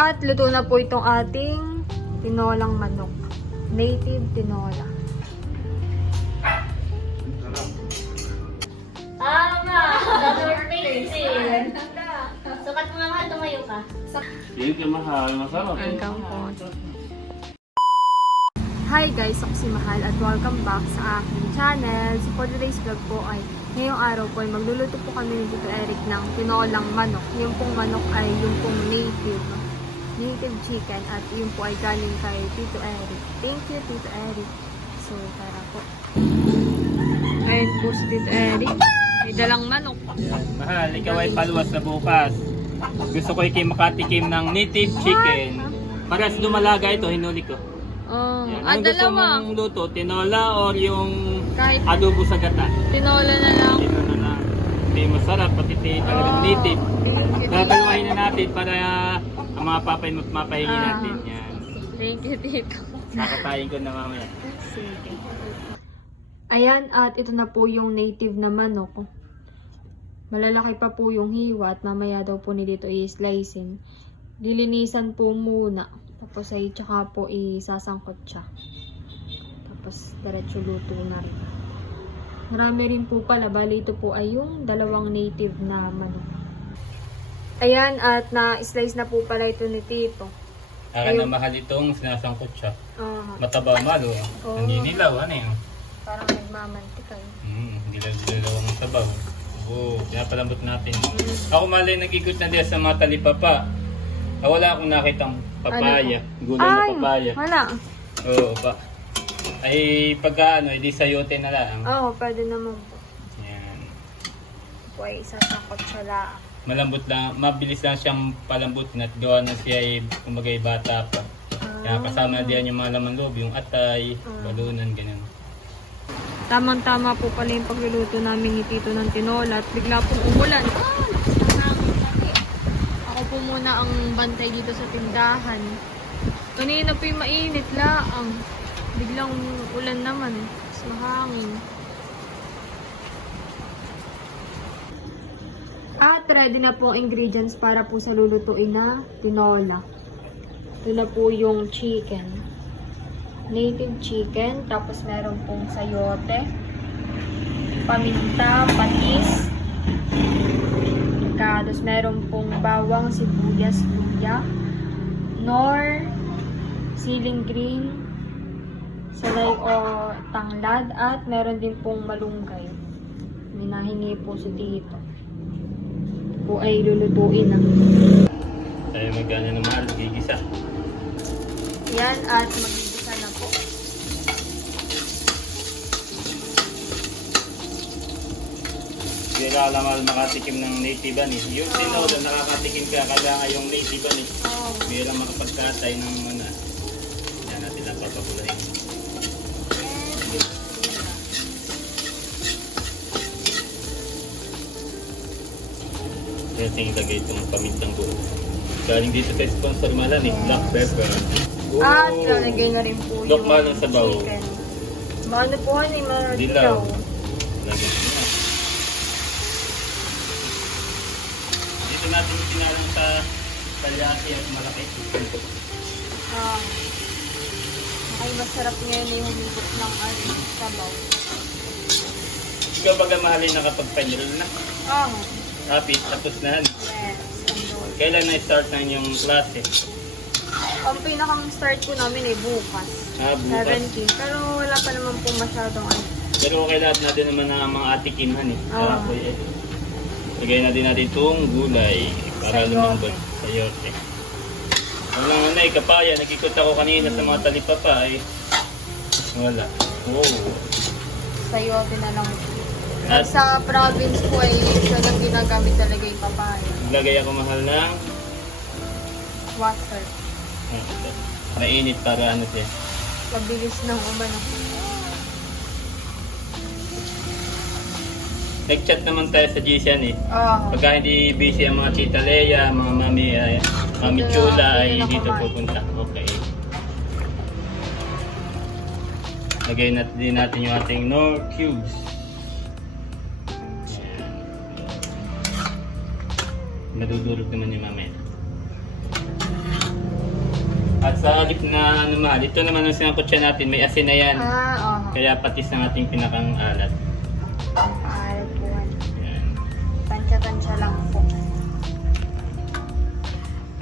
At luto na po itong ating tinolang manok. Native tinola. Tama! Double face eh. Sukat mo nga mahal, tumayo ka. Thank you, mahal. Masarap. Welcome po. Hi guys, ako si Mahal at welcome back sa aking channel. So for today's vlog po ay ngayong araw po ay magluluto po kami ni Tito Eric ng tinolang manok. Yung pong manok ay yung pong native chicken at yung po ay galing kay Tito Eric. Thank you Tito Eric. So tara po. Ayun po si Tito Eric. May dalang manok. Mahal, ikaw ay paluwas na bukas. Gusto ko ikay makatikim ng native chicken. Para sa dumalaga ito, hinuli ko. Oh, Yan. Ang gusto dalawa. mong luto, tinola or yung Kahit adobo sa gata? tinola na lang. Tinola na. Hindi masarap, pati talagang native. Gagawain na natin para ang mga mapahingi natin. Yan. Thank you, Tito. Nakatayin ko na mamaya. Sige. Ayan, at ito na po yung native na manok. Malalaki pa po yung hiwa at mamaya daw po ni dito i-slicing. Lilinisan po muna. Tapos ay tsaka po isasangkot siya. Tapos diretso luto na rin. Marami rin po pala. Bali ito po ay yung dalawang native na manok. Ayan, at na-slice na po pala ito ni Tito. Akin na mahal itong sinasangkot siya. Ah, Malo. Oo. Naninilaw, ano yun? parang nagmamantika eh. Dilaw ang sabaw. Oo, pinapalambot natin. Ako mali nag-ikot na diyan sa mga talipapa. Wala akong nakitang papaya. Gulay na papaya. Wala. Oo pa. Ay pagka edi sayote na lang. Oo, pwede naman po. Yan. Po ay isasangkot siya lang. Malambot lang, mabilis lang siyang palambutin at gawa na siya ay kumagay bata pa. Kaya kasama diyan yung mga laman loob, yung atay, balunan, ganun. Tamang-tama po pala yung pagluluto namin ni Tito ng tinola at bigla pong umulan. Ako po muna ang bantay dito sa tindahan. Kanina po yung mainit laang. Biglang ulan naman. Mas mahangin. At ready na po ang ingredients para po sa lulutuin na tinola. Ito na po yung chicken. Native chicken. Tapos meron pong sayote. Paminta, patis. Tapos meron pong bawang, sibuyas, luya. Nor, siling green, salay o tanglad. At meron din pong malunggay. May nahingi po si Tito. Po ay lulutuin na. Tayo magana naman, gigisa. Yan at magigisa na po. Hindi ka alam makatikim ng native ani. Yung tinola nakakatikim ka, kaya yung native ani. Mayroong makapagkatay ng ano. Yan natin ang papapulahin. Kaya tingin lagay itong pamintang buo. Galing dito kay sponsor malan eh, black pepper. At lalagay na rin po Dok, yung mahal ang sabaw. chicken. Maano po han eh, mga Dilaw. dilaw. Lagyan mo na. Dito natin sinalang sa talyaki at malaki. Ay, masarap ngayon yung humigop ng sabaw. Ikaw baga mahalin nakapag-final na. Happy, tapos na. Yes. Ano. Kailan na-start na yung klase? Ang pinakang start po namin ay bukas. Bukas. 17. Pero wala pa naman po masyadong Pero okay lahat natin naman ng mga atikinhan eh. Oo. Kapoy eh. Lagay natin itong gulay para Sayote. lumambot. Sayote. Walang ano eh, kapaya. Nagkikot ako kanina sa mga talipapa eh. Wala. Wow. sayote na lang. At Sa province po ay talagang ginagamit talaga yung papaya. lagay ako mahal ng Water. mainit para ano siya. Pabilis ng umano. Nag-chat naman tayo sa GCN eh. Oo. Pagka hindi busy ang mga tita Leia, mga mami Chula ay dito pupunta. Okay. Lagay din natin yung ating Knorr cubes. Ayan. Madudurog naman yung mamaya. At sa alip na ano mahal, ito naman ang sinangkotsa natin, may asin na yan. Oo. Kaya patis ng ating pinakang alat. Alat po. Yan. Tansya-tansya lang po.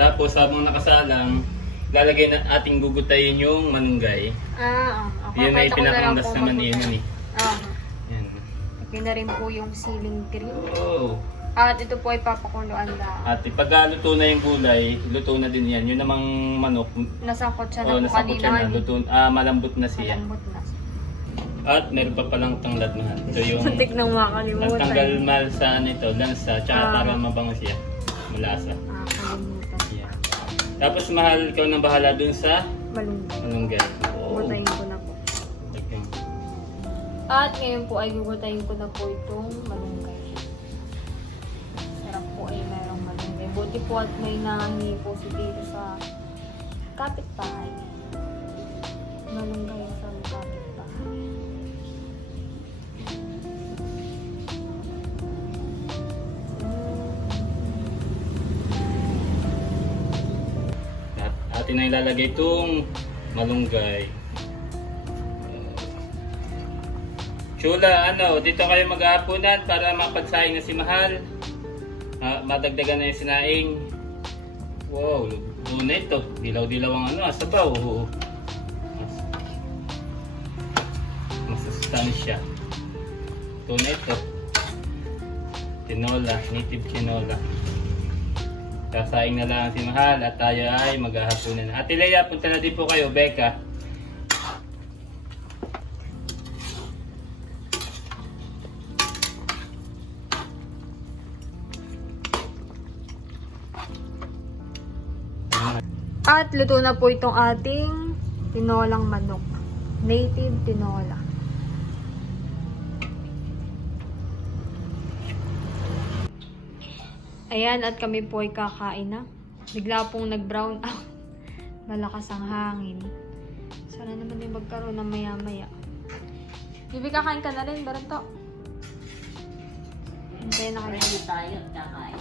Tapos habang nakasalang, lalagay na ating gugutayin yung manunggay. Okay. Yun ay pinakanggas naman yun eh. Yan. Lagyan na rin po yung ceiling green. Oh. At ito po ay papakuluan lang. At pag luto na yung gulay, luto na din yan. Yun namang manok. Nasangkot siya Oo, na po nasangkot siya kanina. na. Luto, malambot na siya. Malambot na. At meron pa palang tanglad mahal. Ito yung Muntik nang makalimutan. nagtanggal mahal sa ano ito, lansa. Tsaka para mabango siya. Malasa. Kalimutan. Yan. Tapos mahal, ikaw nang bahala dun sa Malunggay. manunggay. Oo. Gugutayin ko na po. Okay. At ngayon po ay gugutayin ko na po itong malunggay. Sarap po ay merong malunggay. Buti po at may nangangi po si dito sa kapitbahay. Malunggay sa kapitbahay. At atin na ilalagay itong malunggay. Chula, ano, dito kayo mag-aapunan para mapagsaing na si Mahal. Madagdagan na yung sinaing. Wow, luto na ito. Dilaw-dilaw ang ano, sabaw. Masustansya. Luto na ito. Tinola, native tinola. Kasaing na lang si Mahal at tayo ay maghahapunan. Ate Leia, punta na din po kayo, Becca. At luto na po itong ating tinolang manok. Native tinola. Ayan, at kami po ay kakain na. Bigla pong nag-brown out. Malakas ang hangin. Sana naman yung magkaroon ng maya-maya. Bibi, kakain ka na rin, Baranto. Hintayin na kayo. Ready tayo, kakain.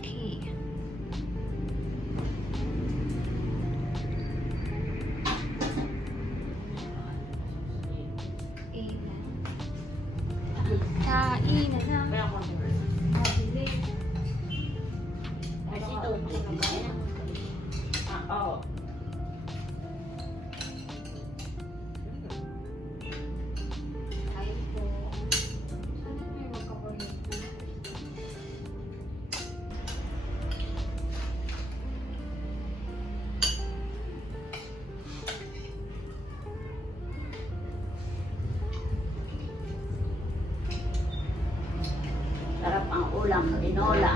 Okay. Kain na na. Kaya ako kasi ito, oo. Kain po. Sana may magkakuryente. Sarap ang ulam, tinola.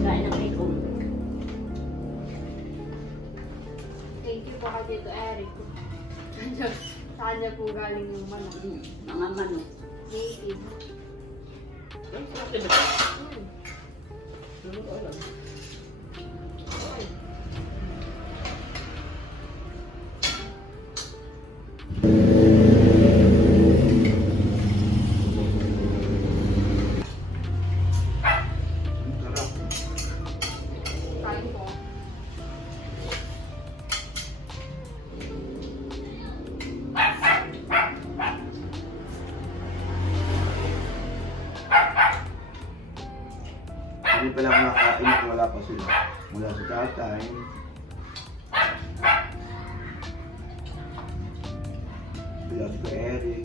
Kain ng bacon. Thank you po ka dito, Eric. Sa kanya po galing yung manok. Mga manok. Native. Kain po. Hindi pala kumakain kung wala pa sila. Mula sa tatay. Mula sa Eric.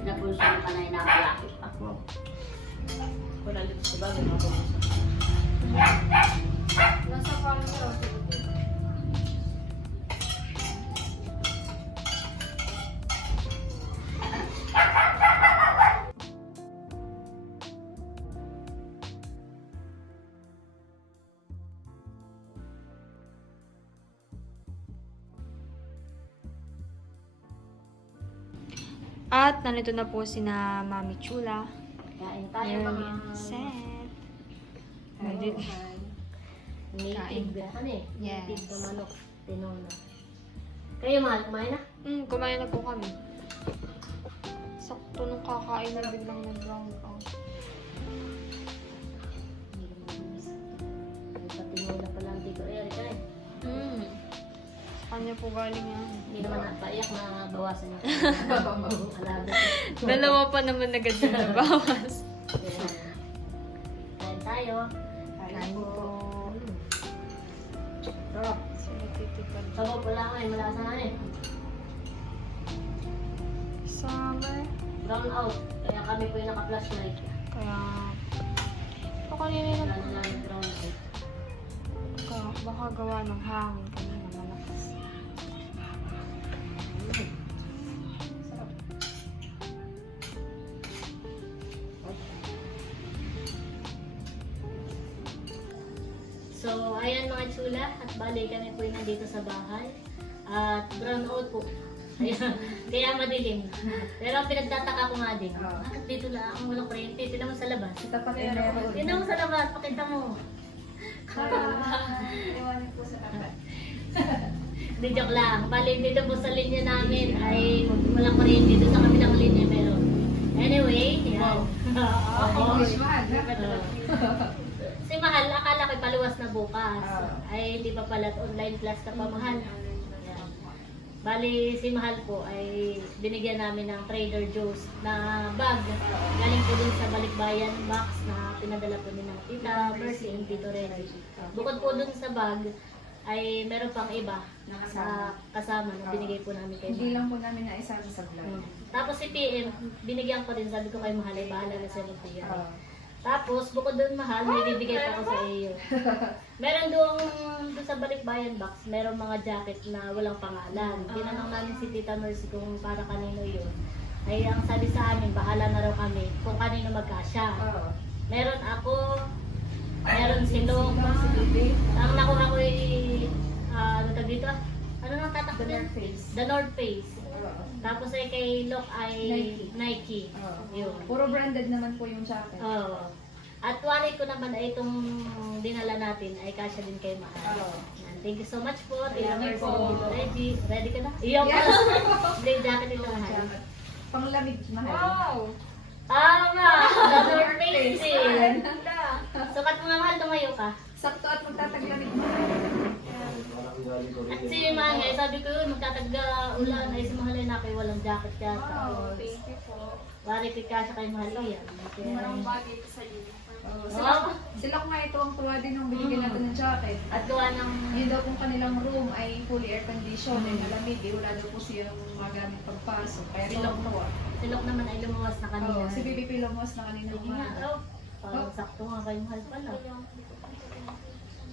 Napunso na ka na inakalaki pa. Wow. Wala dito sa bagay, napunso. Nasa farm na. At nandito na po sina Mami Chula. Kain tayo Very mga set. Nandito. native na ano eh. Yes. Native na manok, tinola. Kayo mahal, kumain na? Kumain na po kami. Sakto nung kakain na biglang nag-brown out. kanya po galing yan. Hindi naman napaiyak na bawasan niya. Alaga. Dalawa pa naman agad yung nabawas. Kain tayo. Kain po. Sarap. Sinititipan. Sabaw pala nga eh, malasa nga eh. Summer. Brown out. Kaya kami po yung naka-flashlight. Kaya, o kanina na Lalo brown out. baka gawa ng hangin kanina malakas. So, ayan mga chula. At bali kami po yung nandito sa bahay. At brown out po. Ayan. Kaya madilim. Pero ang pinagtataka ko nga din. Bakit dito lang ang walang kuryente? Tignan mo sa labas. Tignan mo sa labas. Pakita mo. Hindi, joke lang. Bali dito po sa linya namin ay walang kuryente. Dito sa kabilang linya meron. Anyway, yan. Si Mahal, akala ko'y paluwas na bukas. Ay, di pa pala. Online class ka pa, Mahal. Yan. Bali, si Mahal po ay binigyan namin ng Trader Joe's na bag. Galing po dun sa Balikbayan box na pinadala po din ng Tita Mercy and Tito Reggie. Bukod po dun sa bag, ay meron pang iba sa kasama na binigay po namin kay Hindi Mahal. lang po namin naisama sa vlog. Tapos si PM, binigyan ko din, sabi ko kay Mahal, ay bahala na sa iyo. Tapos, bukod doon, Mahal, may bibigay pa ako sa iyo. Meron doon sa Balikbayan box, meron mga jacket na walang pangalan. Tinanong namin si Tita Mercy kung para kanino yun. Ay, ang sabi sa amin, bahala na raw kami kung kanino magkasya. Meron ako, meron si Loma. Ang nakuha ko ay, ano tawag dito? Ano nang tatak din? The North Face. Tapos ay kay Lok ay Nike. Yun. Puro branded naman po yung jacket. Oo. At wallet ko naman ay itong dinala natin ay kasya din kay Mahal. Yan. Thank you so much po. Tita Mercy. Ready? Ready ka na? Iyaw ka. Blade jacket ito, Mahal. Panglamig, Mahal. Tama! The North Face eh. Sukat mo nga, Mahal, tumayo ka. Sakto at magtataglamig. At si Mahal nga, sabi ko yun, magtatagda ulan ay si Mahal ay nakay walang jacket yata. Thank you po. Pare kasya kay Mahal yan. Marang bagay ko sa iyo. Sila ko nga ito ang tuwa din nung binigyan natin ng jacket. At gawa ng Yun daw kung kanilang room ay fully air conditioned and malamig. Wala daw po silang magamit pagpasok. Kaya Silok. tuwa. silok naman ay lumuwas na kanina. Si Bibi Pilamos na kanina Sige nga, umaga. oh. Parang sakto nga kay Mahal pala.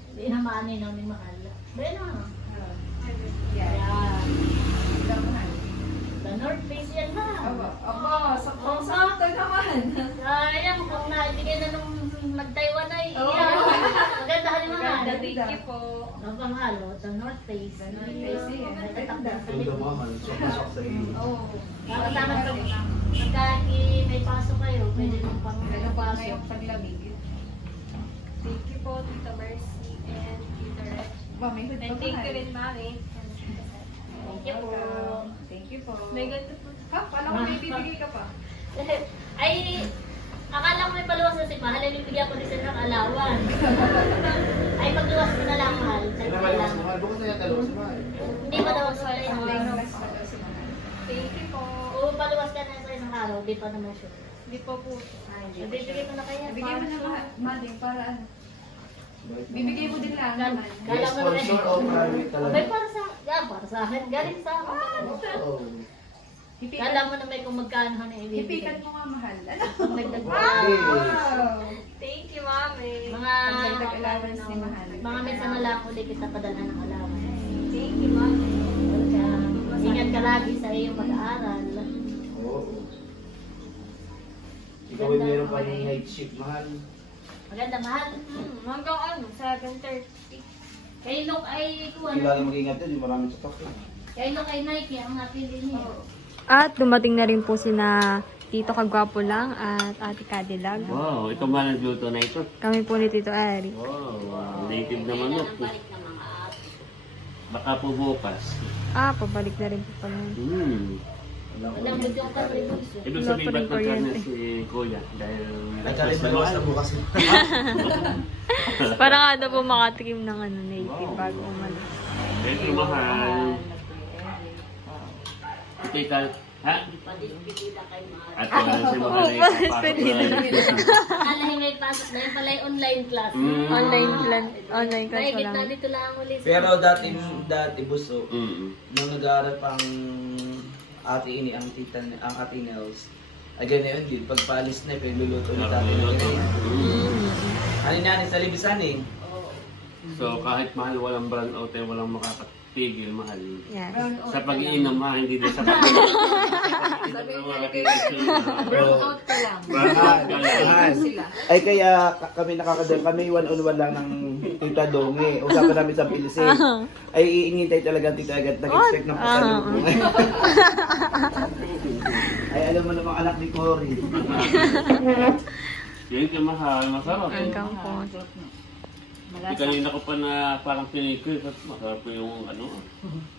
Hindi na maanay namin Mahal. Bayan na. Yan. Ayan. Sila Mahal. The North Face yan na. Aba, sakto naman. Ayan, kung naibigay na nung nag-Taiwan ay Oo. iyan. Maganda ka rin Mahal. Thank you po. Ang Mahal, oh, The North Face. The North Face, eh. Nagtatakbo sa Ito likod. naman, pasok sa iyo. Oo. Kasama pag may pasok kayo, pwede nung pang Ano pa pasok. ngayong paglamig? Thank you po, Tita Mercy and Tita Red. Ba, may hood pa And thank you Mahal. rin, Mami. Thank you po. Thank you po. May ganito po. Ha? Paano ko may bibigay ka pa? Ay, akala ko may paluwas na si Mahal, ay bibigyan ko rin siya ng alawan. Ay, pagluwas ko na lang, Mahal. Sino naman yung mas mahal? Bukod na yan, dalawa si Mahal. Hindi pa daw sa isang Thank araw. you pa daw si Mahal. Thank you po. Oo, paluwas ka na sa isang araw, di pa naman siya. Hindi po po. Bibigay ko na kaya. Bigay mo na Mading para ano? Bibigay mo din lang Gal- naman. Kala mo rin. Sponsor o private talaga? Abay, para sa akin. Galing sa akin. Oo. Kala mo na may kung magkano na ibibigay. Hipikan mo nga mahal. Ano? Pag nagdag Wow! Thank you, Mami. mga Pagdagdag allowance ni Mahal. mga minsan na lang ulit kita padala ng alawan. Thank you, Mami. Ingat ka lagi sa iyong pag-aaral. Oo. Ikaw ay meron pa ng night shift, Mahal. Maganda, Mahal. Hanggang ano, 7:30. Kay Luke ay kuha na. Kailangan mag-ingat din, maraming sapak yun. Kay Luke ay Nike ang napili niya. At dumating na rin po sina Tito Kagwapo lang at Ate Cadillac. Wow, ito ba nagluto na ito? Kami po ni Tito Eric. Wow, native na manok. Baka po bukas. Pabalik na rin po pala. Walang video ka rin. Ibig Wala sabihin pa rin ba't magkano kuryente. si Kuya? Dahil Nagkalit na luwas na bukas yun. Para nga daw po makatikim ng ano, native bago umalis. Thank you, mahal. Tita, ha? Padispedida kay Mahal. At si mahal ay Akala may pasok na yun pala yung online class. Online class Mahigit lang. na dito lang ulit. Pero dati buso, nung nag-aaral pang ate ini ang ate Nels, ay ganyan din, pag paalis na, pagluluto ni tatay na ganyan. Ano na, sa libisan eh. So kahit mahal walang brown out ay walang makakatigil mahal. Yes. Sa pag-iinom ha, hindi din sa pag-iinom. Brown out ka lang. Brown out ka lang. Mahal. Ay kaya kami nakakadal, kami one-on-one lang ng Tita Donge. Usapan namin sa Pilisin. Ay iingintay talaga Tita agad nag-expect ng pasalubong. Ay alam mo namang anak ni Cory. Yan ka mahal, masarap. Hanggang po. Di kanina ko pa na parang pinikil, masarap po yung ano,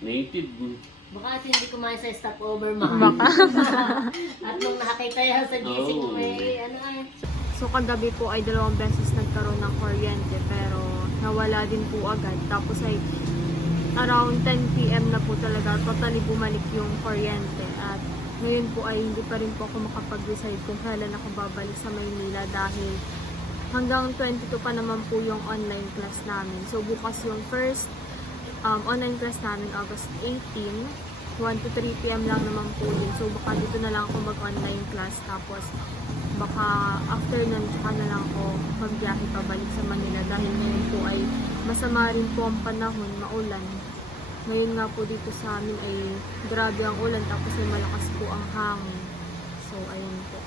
native. Baka hindi kumain sa stopover, Mahal. At nung nakakita yan sa GC ko, may ano nga yan. So kagabi po ay 2 beses nagkaroon ng kuryente pero nawala din po agad. Tapos ay around 10 PM na po talaga totally bumalik yung kuryente. At ngayon po ay hindi pa rin po ako makapag-decide kung kailan ako babalik sa Maynila dahil hanggang 22 pa naman po yung online class namin. So bukas yung first online class namin, August 18, 1 to 3 PM lang naman po yun. So baka dito na lang ako mag-online class tapos baka after nun saka na lang ako magbiyahe pabalik sa Manila dahil ngayon po ay masama rin po ang panahon, maulan. Ngayon nga po dito sa amin ay grabe ang ulan tapos ay malakas po ang hangin. So ayun po.